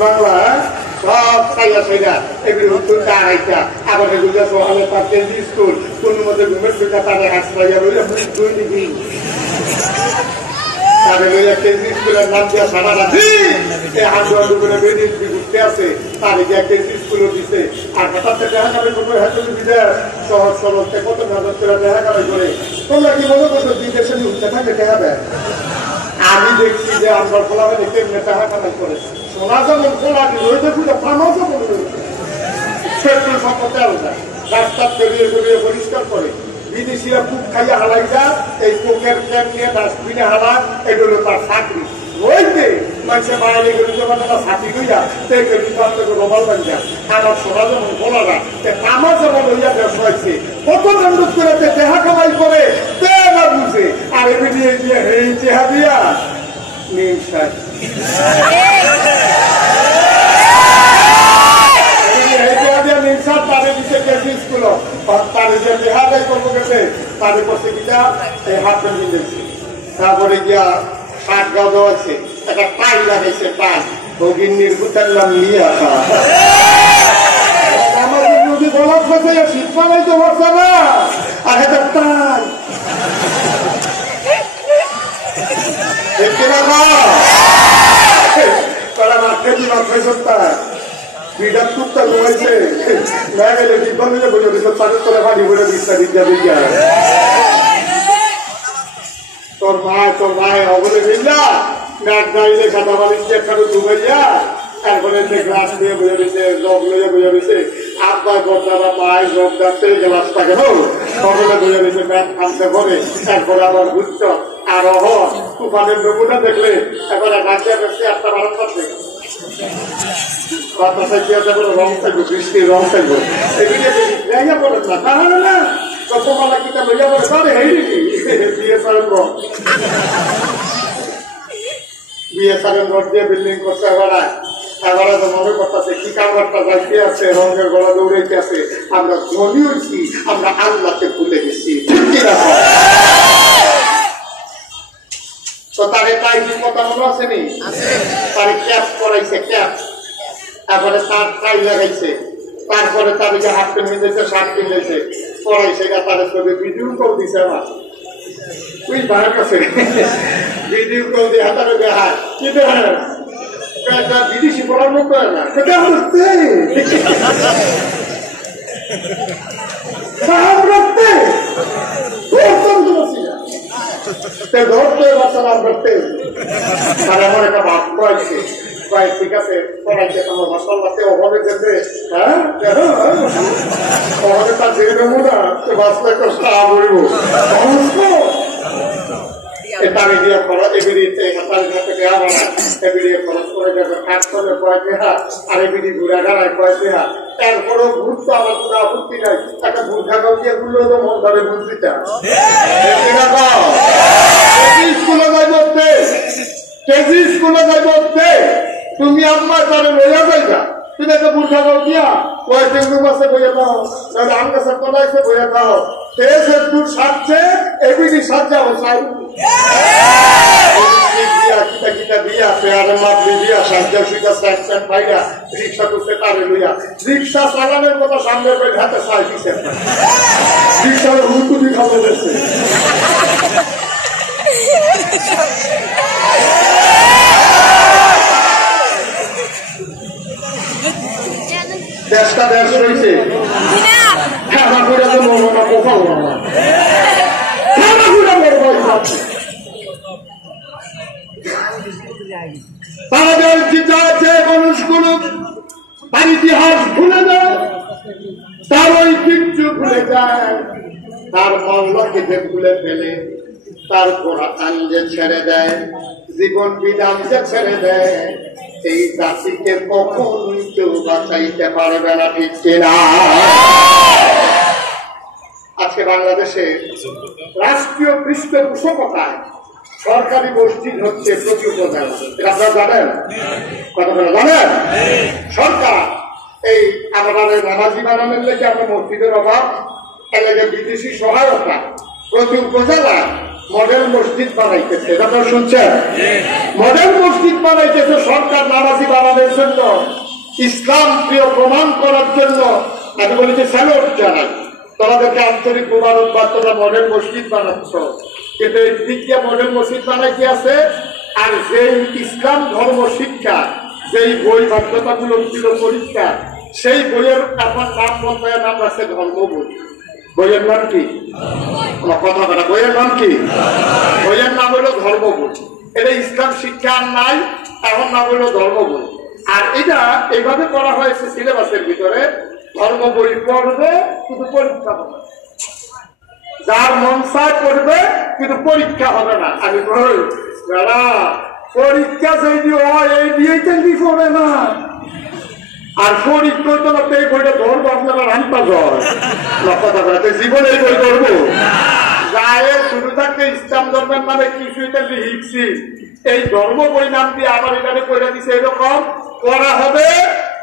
বাংলা সব খাইয়া খাইয়া এগুলো উত্তর আড়াইটা আবার এগুলো সকালে তার কেন্দ্রীয় স্কুল কোন মধ্যে ঘুমের সুখা তাদের হাত পাইয়া রইল দুই ডিগ্রি তাদের লইয়া কেন্দ্রীয় স্কুলের নাম দিয়া সারা রাখি হাঁটু হাঁটু করে বেরিয়ে ঘুরতে আছে তার গিয়া কেন্দ্রীয় স্কুলও দিছে আর হঠাৎ দেখা যাবে কোনো হাতে বিদেশ সহজ সরলতে কত নজর করে দেখা যাবে করে তোমরা কি মনে করছো বিদেশে উঠতে থাকে দেখা দেয় আমি দেখছি যে আমরা খোলা মানে কেমনে টাকা কামাই করে সোনা যেমন খোলা দিল ওই দেখুন ফার্মাও যেমন পেট্রোল সম্পদে আলাদা রাস্তা বেরিয়ে বেরিয়ে পরিষ্কার করে বিদেশিরা খুব খাইয়া হালাই যা এই পোকের ক্যান নিয়ে ডাস্টবিনে হালা এগুলো তার চাকরি রইতে মানুষের বাইরে গেলে যখন একটা ছাতি লইয়া সেই কিন্তু আপনাকে রোমাল বান্ধা আমার সোনা যেমন খোলা না কামা যেমন লইয়া ব্যবসা হয়েছে কত দণ্ড করে দেহা কামাই করে না বুঝে আর এমনি দিয়ে দিয়ে এই চেহা দিয়া নিমসার নিমসার তারে দিচ্ছে কেজি স্কুল তারে যে দেহা দেয় করবো গেছে তাদের করছে কিনা এই হাফ প্যান্ট দিয়েছে তারপরে গিয়া শাক গাও দেওয়া আছে একটা টাই লাগাইছে টাই ভগিনীর গুতার নাম নিয়ে আসা আমার যদি গলাপ ফেসে শীত পালাইতে পারছে না আর একটা টাই তোর মায় অবলে দিল্লা নাক গাইলে খাতা বালিশে একখানে ডুবাইয়া তারপরে গ্লাস দিয়ে বুঝে দিছে জগ লইয়া বুঝে দিছে আব্বাই বর্তারা মায় জগ ডাকতে গ্লাসটা গেল সকলে বুঝে দিছে ব্যাগ খামতে করে তারপরে আবার বুঝছ আর তুফানের নমুনা দেখলে এবারে গাছিয়া বেশি একটা ভারত পাচ্ছে বাতাসে কি আছে রং থাকবে বৃষ্টির রং থাকবে এগুলো পড়ে না তাহলে না কতমালা কিতা লইয়া পড়ে তাহলে হেইনি বিয়ে সারেন রং বিয়ে সারেন রং দিয়ে বিল্ডিং করছে এবারে তো মনে করতেছে কি কারবারটা যাইতে আছে রঙের গলা দৌড়াইতে আছে আমরা ধনী হয়েছি আমরা আল্লাহকে ভুলে গেছি ঠিক কিনা তো তারে টাইপির কথা মনে আছে নি তারে ক্যাপ করাইছে ক্যাপ তারপরে তার টাই লাগাইছে তারপরে তার যে হাফ প্যান্ট কিনেছে শার্ট কিনেছে পড়াইছে তার ছবি ভিডিও কল দিছে আমার তুই ভাড়া কাছে ভিডিও কল দিয়ে হাতারে দেখায় কি দেখায় বিদেশি পড়ার মতো না সেটা হচ্ছে ধরতে বাচ্চারা ধরতে আর আমার একটা ভাব পড়াইছে ঠিক আছে পড়াইছে তোমার মশাল্লাতে ওভাবে যেতে হ্যাঁ ওভাবে তার যে নেবো না সে বাঁচলে একটা সাহা বলব তারে দিয়ে খরচ এবিডিতে তার কাছে দেওয়া বানা এবিডি খরচ করে যাবে কাজ করলে কয় দেহা আর এবিডি ঘুরা গাড়ায় কয় দেহা তারপরেও ঘুরতো আমার কোনো আপত্তি নাই একটা বুঝা গাও দিয়ে ঘুরলেও তো মন ধরে বুঝলিটা স্কুলে যাই বলতে কেজি স্কুলে যাই বলতে তুমি আম্মা তারে লইয়া যাইবা তুমি একটা বুঝা গাও দিয়া কয় টেঙ্গু মাসে বইয়া দাও তাহলে আম গাছের তলাইছে বইয়া দাও তেজের দূর সারছে এবিডি সাজা ও সাই রিক্সা চালানোর কথা সামনে হাতে সাই দিচ্ছে রিক্সার হুতুটি খাবো দিচ্ছে দেশটা দেশ রয়েছে আমার ঘুরে তো মরবো না কোথাও তাদের চিন্তা আছে মানুষগুলো তার ইতিহাস ভুলে যায় তার ঐতিহ্য ভুলে যায় তার মহল্লাকে যে ভুলে ফেলে তার কোরআন যে ছেড়ে দেয় জীবন বিধান যে ছেড়ে দেয় এই জাতিকে কখনোই কেউ বাঁচাইতে পারবে না ঠিক কিনা আজকে বাংলাদেশে রাষ্ট্রীয় পৃষ্ঠপোষকতায় সরকারি মসজিদ হচ্ছে প্রতি উপজেলা আপনারা জানেন কথাটা জানেন সরকার এই আমাদের নামাজি বানানোর লেগে আমরা মসজিদের অভাব এলাকা বিদেশি সহায়তা প্রতি উপজেলা মডেল মসজিদ বানাইতেছে এটা আপনারা শুনছেন মডেল মসজিদ বানাইতেছে সরকার নামাজি বানানোর জন্য, ইসলাম প্রিয় প্রমাণ করার জন্য। আমি বলি যে স্যালুট জানাই, তোমাদেরকে আন্তরিক মুবারকবাদ, তোমরা মডেল মসজিদ বানাচ্ছ। কিন্তু এই দিক দিয়ে মডেল মসজিদ বানাইতে আছে, আর যেই ইসলাম ধর্ম শিক্ষা, যেই বই বাধ্যতাগুলো ছিল পরীক্ষা, সেই বইয়ের আপনার নাম বলতে নাম রাখছে ধর্ম বই। বইয়ের নাম কি? কথা বলা, বইয়ের নাম কি? বইয়ের নাম হলো ধর্ম বই। এটা ইসলাম শিক্ষা আর নাই, এখন নাম হলো ধর্ম বই। আর এটা এইভাবে করা হয়েছে সিলেবাসের ভিতরে, ধর্ম বই পড়বে কিন্তু পরীক্ষা হবে না, যার মন চায় পড়বে কিন্তু পরীক্ষা হবে না। আমি বলি দাদা, পরীক্ষা যদি হয় এই দিয়েই তেমনি পড়ে না, আর পরীক্ষা তো না, এই বইটা ধরবো আপনারা রান্তা হয় কথা বলে জীবনে এই বই ধরবো যায়। শুরু থাকতে ইসলাম ধর্মের নামে কিছুই তো লিখছি, এই ধর্ম বই নাম দিয়ে আবার এখানে পড়ে দিছে, এরকম করা হবে,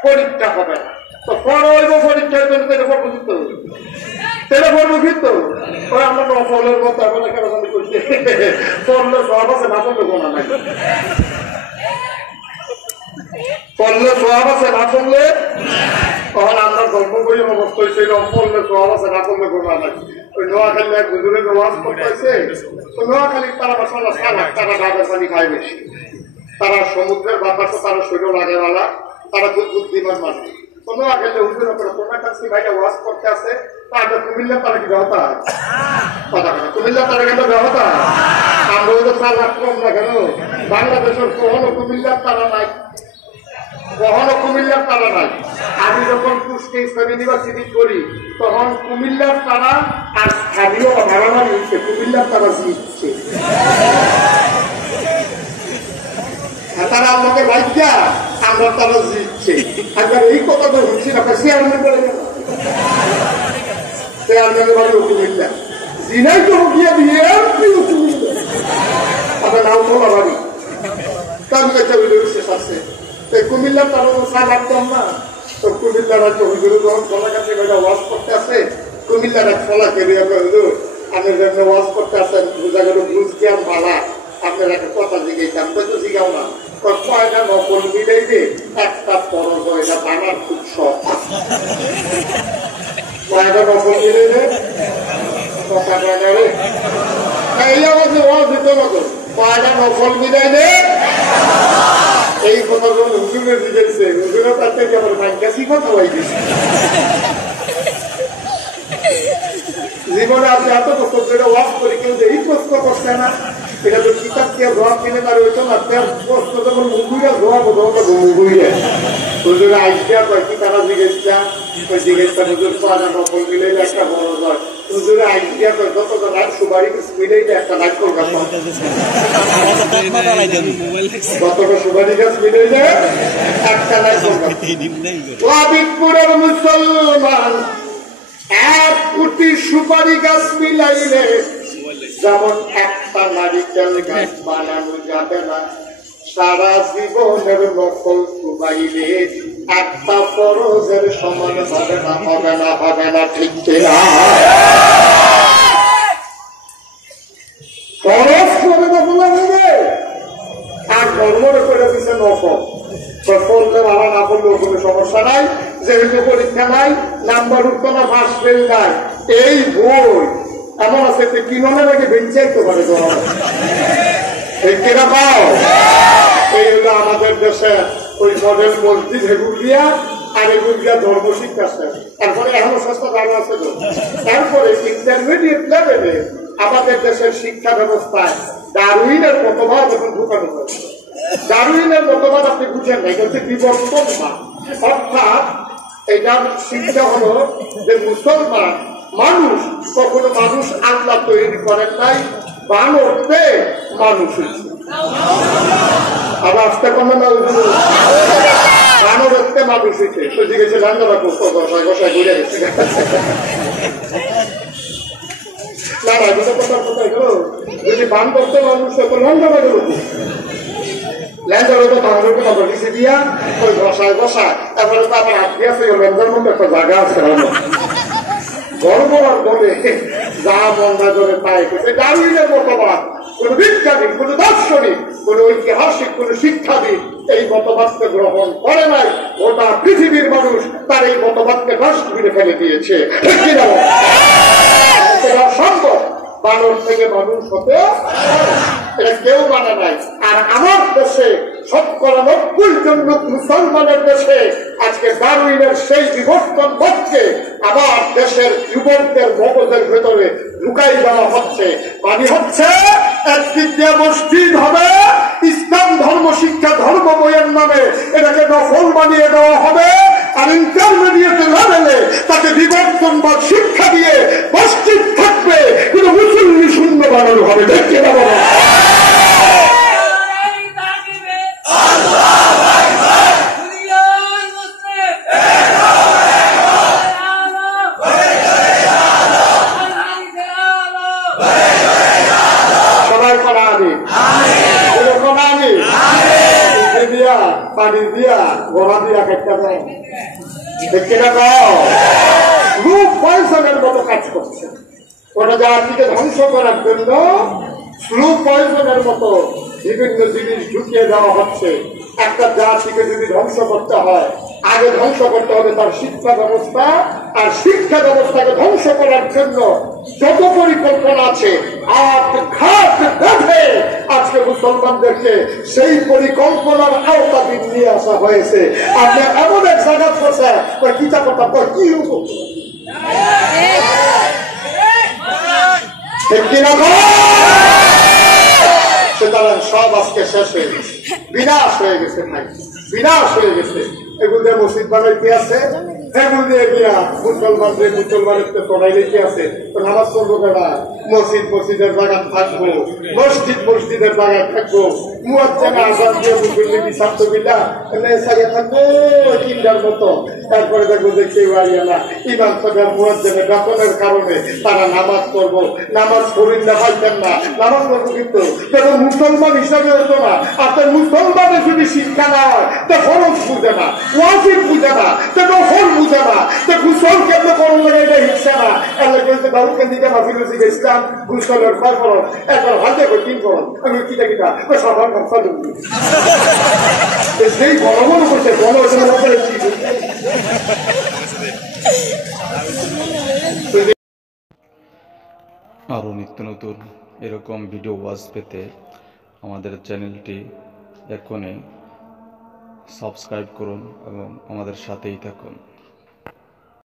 পরীক্ষা হবে না। তো পড়া হইব পরীক্ষার জন্য পড়বো, তেলে পড়বো কিন্তু ওই আমরা নফলের মতো এখন এখানে করছি, পড়লে সব আছে, না পড়লে গোনা নাই, পড়লে সব আছে, না পড়লে তখন আমরা গল্প করি অবস্থা হয়েছে, পড়লে সব আছে, না পড়লে গোনা নাই। ওই নোয়াখালী এক হুজুরে ওয়াজ করতেছে, নোয়াখালী তারা বাসা তারা ডাবের পানি খায় বেশি, তারা সমুদ্রের বাতাসও তারা শরীর লাগেওয়ালা, তারা খুব বুদ্ধিমান মানুষ। নোয়াখালী হুজুর কোনা কাছে ভাইটা ওয়াজ করতে আছে, তাদের কুমিল্লা তারা কি ব্যবহার হয় কথা কথা, কুমিল্লা তারা কেন ব্যবহার হয়? আমরা তো 4 লাখ কম না কেন, বাংলাদেশের কখনো কুমিল্লার তারা নাই, কখনো কুমিল্লার তারা নাই। আমি যখন কুষ্টি ইসলাম ইউনিভার্সিটি করি তখন কুমিল্লার তারা আর স্থানীয় মারামারি হচ্ছে, কুমিল্লার তারা জিতছে, তারা আমাকে ভাইয়া আমরা তারা জিতছে। একবার এই কথা তো হচ্ছি না, চেয়ারম্যান বলে চেয়ারম্যানের বাড়ি কুমিল্লা, জিনাই তো গিয়ে দিয়ে কুমিল্লা, আপনার নাম তোলা বাড়ি, তার কাছে শেষ আছে। কুমিল্লার তারা তো চা লাগতাম না, তো কুমিল্লার একটা হুজুরে যখন ফলা কাছে ওয়াজ করতে আসে, কুমিল্লার এক ফলা কে হুজুর আপনি যেমন ওয়াজ করতে আসেন, বোঝা গেল বুঝ জ্ঞান মালা, আপনার একটা কথা জিজ্ঞাসা তো জিগাও না, কয়টা নকল মিলাই যে একটা ফরজ হয়, এটা বানার খুব শখ, কয়টা নকল মিলাই যে কথা কয়টা রে এই অবস্থা ওয়াজ দিতে মতো, কয়টা নকল মিলাই রে এই কথাগুলো হুজুরে জিজ্ঞেস, হুজুরে তার থেকে আমার মাইকাশি কথা হয়ে গেছে। জীবনে আপনি এত বছর ধরে ওয়াজ করে কেউ যে এই প্রশ্ন করছে না, এটা তো কিতাব কে জবাব কিনে তার হইতো না, প্রশ্ন যখন মুগুইয়া জবাব হতো মুগুইয়া হুজুরে আইসিয়া কয় কি তারা জিজ্ঞেসা, ওই জিজ্ঞেসা হুজুর পানা নকল মিলাইলে একটা বড় হয়, হুজুরে আইসিয়া কয় যত রাত সুবাড়ি মিলাইলে একটা নাক কলকাতা, যতটা সুবাড়ি গাছ মিলাইলে একটা নাক কলকাতা। মুসলমান 1 কোটি সুপারি গাছ মিলাইলে যেমন একটা নারিকেল গাছ বানানো যাবে না, সারা জীবনের নকল কুবাইলে একটা ফরজের সমান হবে না, হবে না, হবে না, ঠিক কিনা? ফরজ করে নকল হবে, আর ধর্মের করে দিচ্ছে নকল, পড়লে ভালো না পড়লেও কোনো সমস্যা নাই, যেহেতু পরীক্ষা নাই, নাম্বার উঠতো না, ফার্স্ট ফেল নাই। এই বই এমন আছে কিননের আগে বেঞ্চাইতে পারে, কেনা পাও। এই হলো আমাদের দেশে ওই মডেল মসজিদ হেগুলিয়া আর এগুলিয়া ধর্ম শিক্ষা, তারপরে এখনো সস্তা ভালো আছে তো। তারপরে ইন্টারমিডিয়েট লেভেলে আমাদের দেশের শিক্ষা ব্যবস্থায় ডারউইনের মতবাদ এখন ঢুকানো হয়েছে। ডারউইনের মতবাদ আপনি বুঝেন না, এটা হচ্ছে বিবর্তনবাদ, অর্থাৎ এটার শিক্ষা হলো যে মুসলমান মানুষ কখনো মানুষ আল্লাহ তৈরি করেন নাই, বানরতে মানুষ হয়েছে। আবার আসতে কমে না, বানরতে মানুষ হয়েছে, তো জিজ্ঞেসে রান্না গোসায় গোসায় ঘুরে গেছে না না, দুটো কথার কোথায় গেল, যদি বান করতে মানুষ তো রান্না গেল ল্যান্ডার হতো বাংলার কথা লিখে দিয়া ওই ঘষায় ঘষায়, তারপরে তো আমার হাত দিয়ে আছে ল্যান্ডার মধ্যে একটা জায়গা আছে, গর্ব আর বলে যা মন্দা করে তাই করছে। ডারউইনের মতবাদ কোন বিজ্ঞানী, কোন দার্শনিক কোন ঐতিহাসিক কোন শিক্ষাবিদ এই মতবাদকে গ্রহণ করে নাই। গোটা পৃথিবীর মানুষ তার এই মতবাদকে ডাস্টবিনে ফেলে দিয়েছে। ঠিক কিনা? সেটা সম্ভব। বানর থেকে মানুষ হতে এটা কেউ মানে নাই। আর আমার দেশে ৯০% মুসলমানের দেশে আজকে ডারউইনের সেই বিবর্তন পথকে আমার দেশের যুবকদের মগজের ভেতরে ঢুকাই দেওয়া হচ্ছে। মানে হচ্ছে একদিক দিয়ে মসজিদ হবে, ইসলাম ধর্ম শিক্ষা ধর্ম বইয়ের নামে এটাকে নফল বানিয়ে দেওয়া হবে, আর ইন্টারমিডিয়েট লেভেলে তাকে বিবর্তনবাদ শিক্ষা দিয়ে মসজিদ থাকবে, কিন্তু মুসলিম শূন্য বানানো হবে। দেখতে পাবো না। পানি দিয়া গোড়া দিয়া একটা রূপ পয়সনের মতো কাজ করছে। ওটা জাতিকে ধ্বংস করার জন্য স্লো পয়সনের মতো বিভিন্ন জিনিস ঢুকিয়ে দেওয়া হচ্ছে। একটা জাতিকে যদি ধ্বংস করতে হয়, আগে ধ্বংস করতে হবে তার শিক্ষা ব্যবস্থা, আর শিক্ষা ব্যবস্থাকে ধ্বংস করার জন্য যত পরিকল্পনা আছে ঘাট বেঁধে আজকে মুসলমানদেরকে সেই পরিকল্পনার আওতাধীন নিয়ে আসা হয়েছে। আপনি এমন এক জায়গা করছে কিতা কথা কি সুতরাং সব আজকে শেষ হয়ে গেছে, বিনাশ হয়ে গেছে ভাই, বিনাশ হয়ে গেছে। এগুলো দিয়ে মসজিদ বানাইতে আছে, এগুলো দিয়ে গিয়া মুসলমানের পড়াইতে আছে। তো নামাজ পড়বো কেনা? মসজিদের বাগান থাকবো, মসজিদের বাগান থাকবো, মুয়াজ্জিন আযান দিয়ে মুসল্লি বিসাবতুবিল্লাহ সাইয়া থাকবো ৩টার মতো। তারপরে দেখবো যে কেউ আইয়া না, ইমাম সাহেব মুয়াজ্জিনের বেতনের কারণে তারা নামাজ পড়বো, নামাজ পড়েন না পাইতেন না, নামাজ পড়বো কিন্তু মুসলমান হিসাবে হতো না। আপনার মুসলমানের যদি শিক্ষা না হয় তো ফরজ বুঝে না, ওয়াজিব বুঝে না, তো নফল বুঝে না, তো গুসল কেন করুন লাগে এটা হিসা না। আল্লাহ বলতে বাবুকের দিকে মাফিল হচ্ছে ইসলাম গুসলের কয় করুন, একবার হাতে করে ৩ করুন। আমি কিটা সবার কথা সেই বড় বড় করছে বড় আরও নিত্য নতুন এরকম ভিডিও ওয়াচ পেতে আমাদের চ্যানেলটি এখনই সাবস্ক্রাইব করুন এবং আমাদের সাথেই থাকুন।